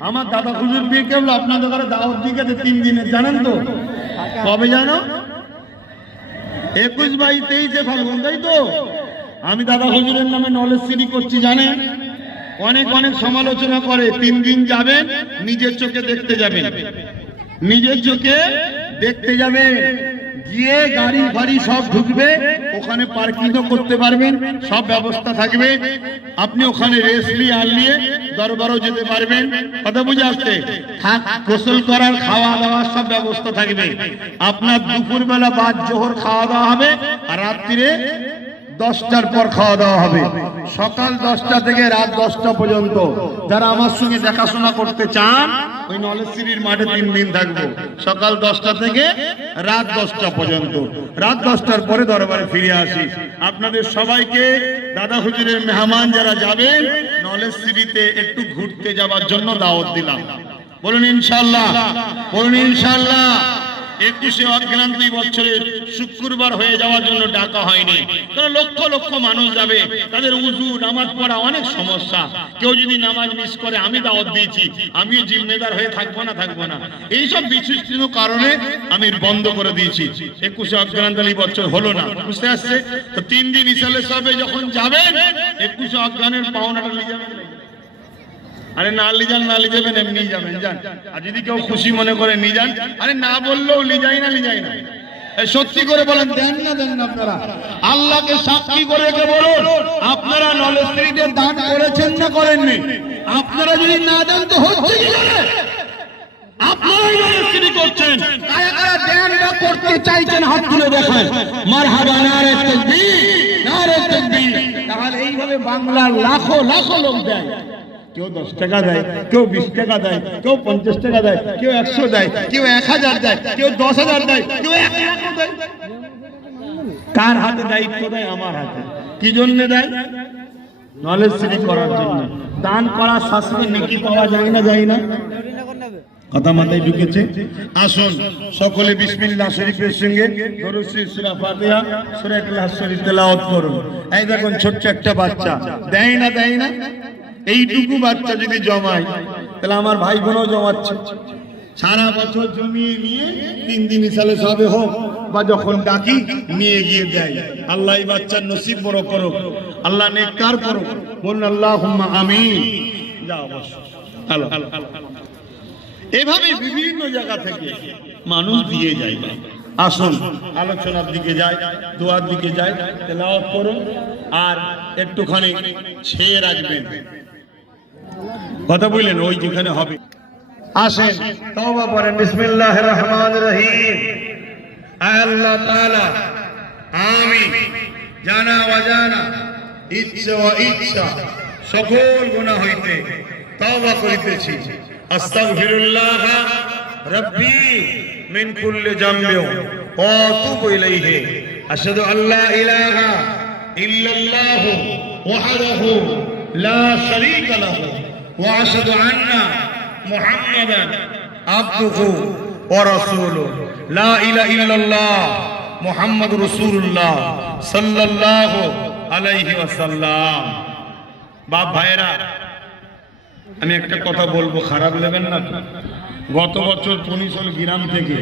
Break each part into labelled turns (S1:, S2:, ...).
S1: আমার দাদা হুজুর বিয়ে কেবল আপনাদের ঘরে দাওয়াত দিয়ে গেছে তিন দিনের জানেন তো? কবে জানো? একুশ বাই তেইশে ফাল্গুন, তাই তো? আমি দাদা হুজুরের নামে নলেজ সিটি করছি, জানেন? অনেক অনেক সমালোচনা করে, তিন দিন যাবেন, নিজের চোখে দেখতে যাবেন। নিজের চোখে দেখতে যাবেন। গিয়ে গাড়ি ফাড়ি সব ঢুকবে, ওখানে পার্কিংও করতে পারবেন, সব ব্যবস্থা থাকবে। আপনি ওখানে রেস্ট নিয়ে, আর নিয়ে দরবারও যেতে পারবেন কথা বুঝে আসছে? থাক, গোসল করার খাওয়া দাওয়ার সব ব্যবস্থা থাকবে। আপনার দুপুরবেলা বাদ জোহর খাওয়া দাওয়া হবে, আর রাত্রিরে দশটার পর খাওয়া দাওয়া হবে। সকাল দশটা থেকে রাত দশটা পর্যন্ত। যারা আমার সঙ্গে দেখাশোনা করতে চান, ওই নলেজশ্রীর মাঠে তিন দিন থাকব। সকাল দশটা থেকে রাত দশটা পর্যন্ত। রাত দশটার পরে দরবারে ফিরে আসি। আপনাদের সবাইকে, দাদা হুজুরের মেহমান যারা যাবেন নলেজশ্রীতে একটু ঘুরতে যাওয়ার জন্য দাওয়াত দিলাম। বলুন ইনশাল্লাহ বলুন ইনশাল্লাহ একুশে অজ্ঞান্তি বছরে শুক্রবার হয়ে যাওয়ার জন্য ডাকা হয়নি। কারণ লক্ষ লক্ষ মানুষ যাবে, তাদের উজু, নামাজ পড়া অনেক সমস্যা। কেউ যদি নামাজ মিস করে, আমি দাওয়াত দিয়েছি। আমিও জিম্মেদার হয়ে থাকব না থাকব না। এইসব বিশিষ্ট কারণে আমি বন্ধ করে দিয়েছি। একুশে অজ্ঞান্তালি বছর হলো না। বুঝতে আসছে তো তিন দিন ইসালে সবে যখন যাবেন, একুশে অজ্ঞানের পাওনাটা নিয়ে যাবেন আরে না লি যান, না লি যাবেন এমনি যাবেন, যান। আর যদি কেউ খুশি মনে করে নিয়ে যান, আরে না বললেও লি যাই না, লি যাই না। সত্যি করে বলেন, দেন না দেন না আপনারা। আল্লাহকে সাক্ষী করে রেখে বলুন, আপনারা নলেজ স্ত্রীতে দান করেছেন না করেননি? আপনারা যদি না দেন, তো হচ্ছে কি? আপনারাই নলেজ স্ত্রী করছেন। কারা কারা দেন বা করতে চাইছেন, হাত তুলে দেখেন। মারহাবা, নারে তাকবীর নারে তাকবীর। তাহলে এইভাবে বাংলার লাখো লাখো লোক দেয়। কেউ দশ টাকা দেয়, কেউ বিশ টাকা দেয়, কেউ পঞ্চাশ টাকা দেয়, কেউ একশো দেয়, কেউ এক হাজার দেয়, কেউ দশ হাজার দেয়, কেউ এক কার হাতে দায়িত্ব দেয়? আমার হাতে। কি জন্য দেয়? নলেজ সিটি করার জন্য। দান করার শাস্ত্রে নেকি পাওয়া যায় না যায় না? কথা মাথায় ঢুকেছে? আসুন, সকলে বিসমিল্লাহ শরীফের সঙ্গে শরীফ সূরা ফাতিহা, সূরা ইখলাস শরীফ তেলাওয়াত করুন। এই দেখুন, ছোট্ট একটা বাচ্চা। দেয় না দেয় না? এইটুকু বাচ্চা যদি জমায়, তাহলে আমার ভাই বোনও জমাচ্ছে। সারা বছর জমিয়ে নিয়ে তিন দিন সালে সবে হোক বা যখন ডাকি, নিয়ে গিয়ে দেয়। আল্লাহ এই বাচ্চার নসিব বড় করো আল্লাহ নেককার করো বলুন আল্লাহ হ্যালো। এভাবে বিভিন্ন জায়গা থেকে মানুষ দিয়ে যায় আসুন, আলোচনার দিকে যায় দোয়ার দিকে যায় তেলাওয়াত করুন, আর একটুখানি ছেয়ে রাখবেন। কথা বললেন, ওই যেখানে হবে। আসেন, তওবা করেন, বিসমিল্লাহির রহমানির রহিম। আল্লাহ তাআলা, আমি, জানা অজানা, ইচ্ছা ও ইচ্ছা সকল গুনাহ হইতে তওবা করিতেছি। আস্তাগফিরুল্লাহ রব্বি মিন কুল্লি জামবি ওয়া আতুবু ইলাইহি। আশহাদু আল্লা ইলাহা ইল্লাল্লাহ ওয়াহদাহু লা শারীকা লাহু। ওয়া আশহাদু আন্না মুহাম্মাদান আবদুহু ওয়া রাসূলুহু। লা ইলাহা ইল্লাল্লাহ মুহাম্মাদুর রাসূলুল্লাহ সাল্লাল্লাহু আলাইহি ওয়াসাল্লাম। বাপ ভাইরা আমি একটা কথা বলব, খারাপ নেবেন না গত বছর পনিশল গ্রাম থেকে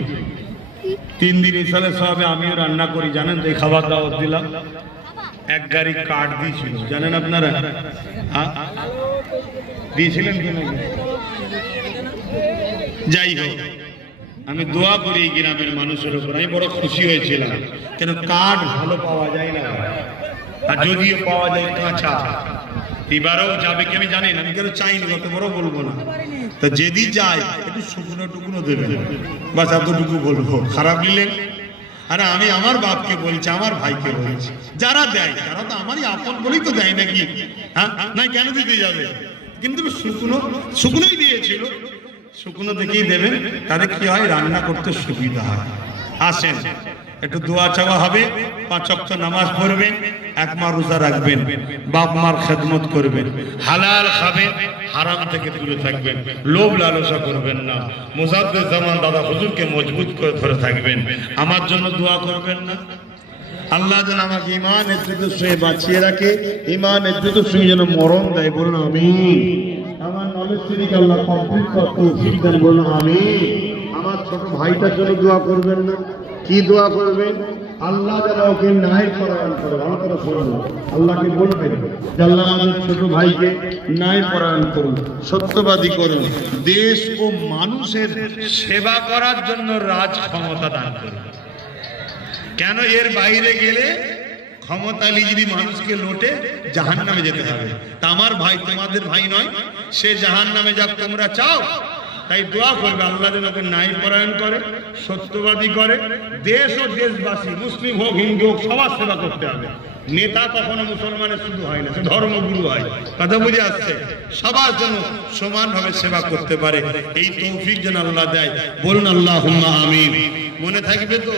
S1: তিন দিন ইসালে সবে আমিও রান্না করি, জানেন তো, এই খাবার দাওয়াত দিলাম। এক গাড়ি কাঠ দিয়েছিল, জানেন আপনারা? দিয়েছিলেন? কি নাকি যাই হোক, আমি দোয়া করি গ্রামের মানুষের উপর। আমি বড় খুশি হয়েছিলাম। কেন কাঠ ভালো পাওয়া যায় না? আর যদিও পাওয়া যায় কাঁচা, এবারেও যাবে কি আমি জানি না। আমি কেন চাইনি কত বড় বলব না। তা যেদি যায়, একটু শুকনো টুকনো দেবেন। বাস এতটুকু বলব। খারাপ নিলেন? আরে আমি আমার বাপকে বলছি, আমার ভাইকে বলছি। যারা দেয়, তারা তো আমারই আপন বলেই তো দেয় নাকি? হ্যাঁ? না কেন দিতে যাবে? কিন্তু শুকনো, শুকনোই দিয়েছিল। শুকনো দেখেই দেবেন তাহলে কি হয়, রান্না করতে সুবিধা হয়। আসেন, একটু দোয়া চাওয়া হবে, পাঁচ ওয়াক্ত নামাজ পড়বেন, এক মা রোজা রাখবেন, বাপ মার খেদমত করবেন, হালাল খাবেন, হারাম থেকে দূরে থাকবেন, লোভ লালসা করবেন না। মুজাদ্দের জামান দাদা হুজুরকে মজবুত করে ধরে থাকবেন। আমার জন্য দোয়া করবেন না। আল্লাহ যেন আমাকে ইমান নেতৃত্বের সঙ্গে বাঁচিয়ে রাখে ইমান নেতৃত্বের সঙ্গে যেন মরণ দেয়, বলুন আমি আমার নলেজ সিরিকে আল্লাহ কমপ্লিট করতে বলুন আমি আমার ছোট ভাইটার জন্য দোয়া করবেন না। কি দোয়া করবেন? আল্লাহ যেন ওকে নাই পরায়ণ করে, ভালো করে আল্লাহকে বলবেন যে আল্লাহ আমাদের ছোট ভাইকে নাই পরায়ণ করুন, সত্যবাদী করুন, দেশ ও মানুষের
S2: সেবা করার জন্য রাজ ক্ষমতা দান করুন। কেন এর বাইরে গেলে ক্ষমতালি যদি মানুষকে লোটে জাহান নামে যেতে হবে? তা আমার ভাই, তোমাদের ভাই নয়, সে জাহান নামে যাক, তোমরা চাও? তাই দোয়া করবে, আল্লাহ যেন ওকে পরায়ণ করে, সত্যবাদী করে। দেশ ও দেশবাসী, মুসলিম হোক, হিন্দু হোক, সবার সেবা করতে হবে। নেতা কখনো মুসলমানের শুধু হয় না, সে ধর্মগুরু হয়। কথা বুঝে আসছে? সবার জন্য সমানভাবে সেবা করতে পারে। এই তৌফিক যেন আল্লাহ দেয়। বলুন আল্লাহ আমিন। মনে থাকবে তো?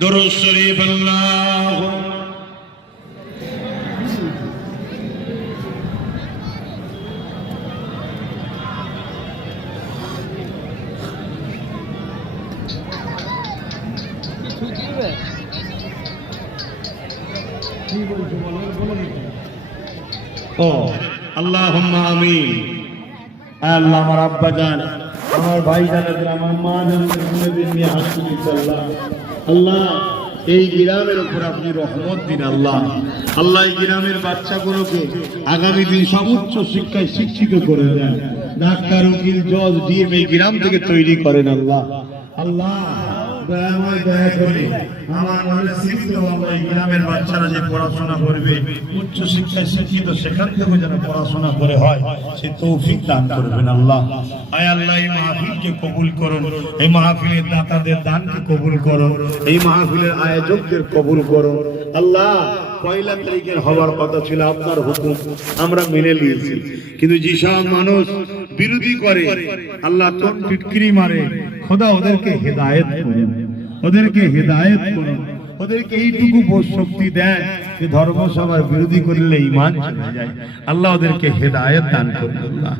S2: দরুদ শরীফ আল্লাহ ও আল্লাহ আমিন
S1: আল্লাহ আমার আব্বা জান আমার ভাই জানাদের আমার মা জানাদের নিয়ে হাসপাতাল আল্লাহ। আল্লাহ, এই গ্রামের উপর আপনি রহমত দিন আল্লাহ। আল্লাহ, এই গ্রামের বাচ্চাগুলোকে আগামী দিন সর্বোচ্চ শিক্ষায় শিক্ষিত করে দেন। ডাক্তার, উকিল, জজ ডিএম এই গ্রাম থেকে তৈরি করেন আল্লাহ। আল্লাহ করে পড়াশোনা করবে, উচ্চ শিক্ষায় শিক্ষিত, সেখান থেকে যেন পড়াশোনা করে হয়, সে কবুল করুন, এই মাহফিলের কবুল করো এই মাহফিলের আয়োজকদের কবুল করো আল্লাহ, পয়লা তারিখের হওয়ার কথা ছিল আপনার হুকুম, আমরা মেনে নিয়েছি। কিন্তু যেসব মানুষ বিরোধী করে, আল্লাহ তোর টিটকিরি মারে, খোদা ওদেরকে হেদায়েত করুন। ওদেরকে হেদায়েত করুন ওদেরকে এইটুকু বোধ শক্তি দেন যে ধর্মসভার বিরোধী করলে ইমান চলে যায়। আল্লাহ ওদেরকে হেদায়েত দান আল্লাহ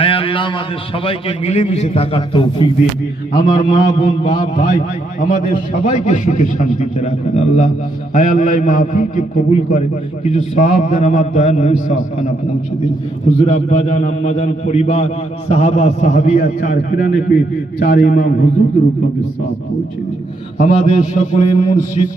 S1: আয় আল্লাহ, আমাদের সবাইকে মিলেমিশে থাকার তৌফিক দিন। আমার মা বোন, বাপ, ভাই, আমাদের সবাইকে সুখে শান্তিতে রাখেন আল্লাহ। আয় আল্লাহ মাহফিলকে কবুল করে কিছু সব দেন, আমার দয়াল নবী সাহাবানা পৌঁছে দিন। হুজুর, আব্বা জান আম্মা জান পরিবার, সাহাবা, সাহাবিয়া, চার ফিরানে পে চার ইমাম হুজুর রূপকে সব পৌঁছে দিন। আমাদের সকলের মুর্শিদ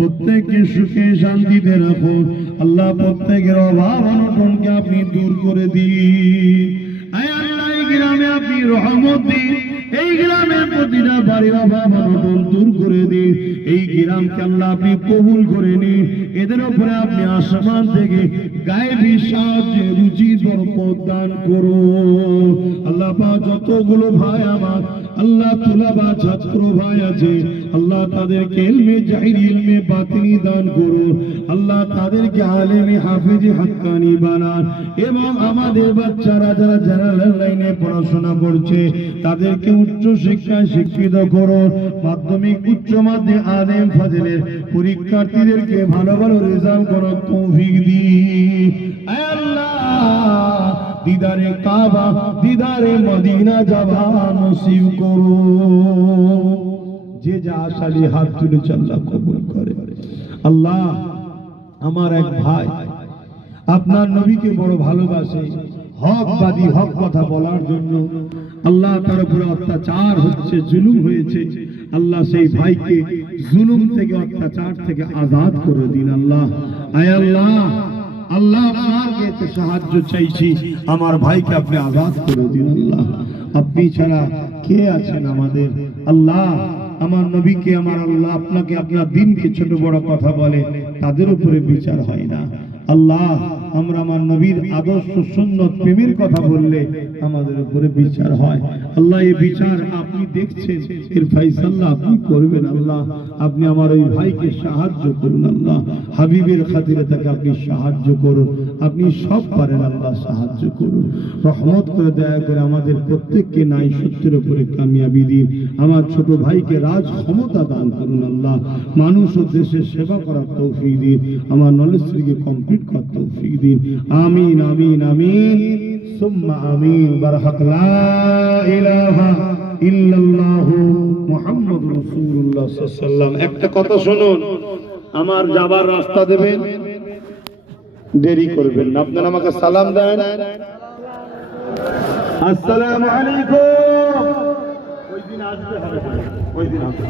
S1: প্রত্যেককে সুখে শান্তিতে রাখো। আল্লাহ প্রত্যেকের অভাব অনটনকে আপনি দূর করে দিন। গ্রামে আপনি রহমত দিন। এই গ্রামের প্রতিটা বাড়ির অভাব অনটন দূর করে দিন। এই গ্রামকে আল্লাহ আপনি কবুল করে নিন। এদের উপরে আপনি আসমান থেকে গায়েবী সাহায্যে রুচি বরকত দান করুন। আল্লাহ পা যতগুলো ভাই আমার, আল্লাহ তুলা বা ছাত্র ভাই আছে, আল্লাহ তাদেরকে ইলমে জাহির, ইলমে বাতিনি দান করুন। আল্লাহ তাদেরকে আলেমে হাফিজি হাক্কানি বানান। এবং আমাদের বাচ্চারা যারা জেনারেল লাইনে পড়াশোনা করছে, তাদেরকে উচ্চ শিক্ষায় শিক্ষিত করুন। মাধ্যমিক, উচ্চ মাধ্যমিক, আলেম, ফাজিলের পরীক্ষার্থীদেরকে ভালো ভালো রেজাল্ট করার তৌফিক আল্লাহ, দিদারে কাবা, দিদারে মদিনা যাবা নসিব করো যে যা আশালি হাত তুলে আল্লাহ কবুল করে। আল্লাহ, আমার এক ভাই আপনার নবীকে বড় ভালোবাসে, হক বাদী হক কথা বলার জন্য। আল্লাহ তার উপরে অত্যাচার হচ্ছে, জুলুম হয়েছে। আল্লাহ সেই ভাইকে জুলুম থেকে, অত্যাচার থেকে আজাদ করে দিন আল্লাহ। আয় আল্লাহ আল্লাহ আপনার কাছে সাহায্য চাইছি, আমার ভাইকে আপনি আজাদ করে দিন আল্লাহ। আপনি ছাড়া কে আছেন আমাদের? আল্লাহ আমার নবীকে, আমার আল্লাহ আপনাকে, আপনার দিনকে ছোট বড় কথা বলে, তাদের উপরে বিচার হয় না। আল্লাহ,
S3: আমরা আমার নবীর আদর্শ, সুন্নত, প্রেমের কথা বললে আমাদের উপরে বিচার হয়। আল্লাহ, এই বিচার আপনি দেখছেন। এর ফাইসাল্লাহ আপনি করবেন আল্লাহ। আপনি আমার ওই ভাইকে সাহায্য করুন আল্লাহ। হাবিবের খাতিরে তাকে আপনি সাহায্য করুন। আপনি সব পারেন আল্লাহ, সাহায্য করুন। রহমত করে দয়া করে আমাদের প্রত্যেককে নাই সত্যের উপরে কামিয়াবি দিন। আমার ছোট ভাইকে রাজ ক্ষমতা দান করুন আল্লাহ। মানুষ ও দেশের সেবা করার তৌফিক দিন। আমার নলেজ কমপ্লিট করার তৌফিক দিন। আমিন আমিন আমিন। সুম্মা আমিন বারহাক লা ইলাহা ইল্লাল্লাহু মুহাম্মাদুর রাসূলুল্লাহ সাল্লাল্লাহু আলাইহি ওয়াসাল্লাম। একটা কথা শুনুন, আমার যাবার রাস্তা দেবেন, দেরি করবেন না। আপনারা আমাকে সালাম দেন। আসসালামু আলাইকুম। ওই দিন আসবে ওই দিন আসবে